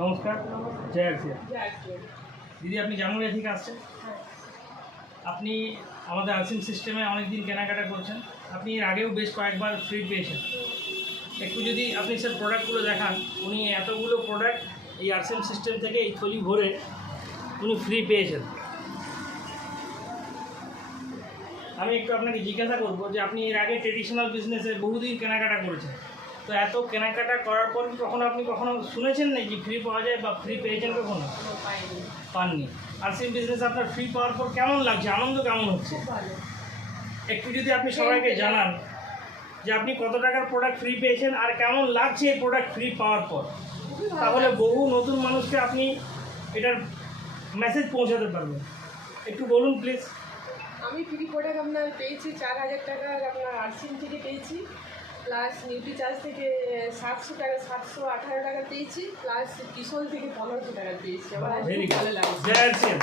নমস্কার, জয় আরসিয়া। দিদি, আপনি জানুয়ারি থেকে আসছেন। আপনি আমাদের আরসিম সিস্টেমে অনেকদিন কেনাকাটা করছেন। আপনি এর আগেও বেশ কয়েকবার ফ্রি পেয়েছেন। একটু যদি আপনি স্যার প্রোডাক্টগুলো দেখান। উনি এতগুলো প্রোডাক্ট এই আরসিম সিস্টেম থেকে এই থলি ভরে উনি ফ্রি পেয়েছেন। আমি একটু আপনাকে জিজ্ঞাসা করবো যে আপনি এর আগে ট্রেডিশনাল বিজনেসে বহুদিন কেনাকাটা করেছেন, তো এত কেনাকাটা করার পর আপনি কখনো শুনেছেন না যে ফ্রি পাওয়া যায় বা ফ্রি পেয়েছেন? কখনো পাননি। আরসিম বিজনেস আপনার ফ্রি পাওয়ার পর কেমন লাগছে, আনন্দ কেমন হচ্ছে? একটু যদি আপনি সবাইকে জানান যে আপনি কত টাকার প্রোডাক্ট ফ্রি পেয়েছেন আর কেমন লাগছে এই প্রোডাক্ট ফ্রি পাওয়ার পর, তাহলে বহু নতুন মানুষকে আপনি এটার মেসেজ পৌঁছাতে পারবেন। একটু বলুন প্লিজ। আমি ফ্রি প্রোডাক্ট আপনার পেয়েছি 4000 টাকার আপনার আরসিম থেকে পেয়েছি, প্লাস নিউট্রি চার্জ থেকে 718 টাকা পেয়েছি, প্লাস কিশোর থেকে 1500 টাকা পেয়েছি। আমার খুব ভালো লাগছে। জয় আরসিএম।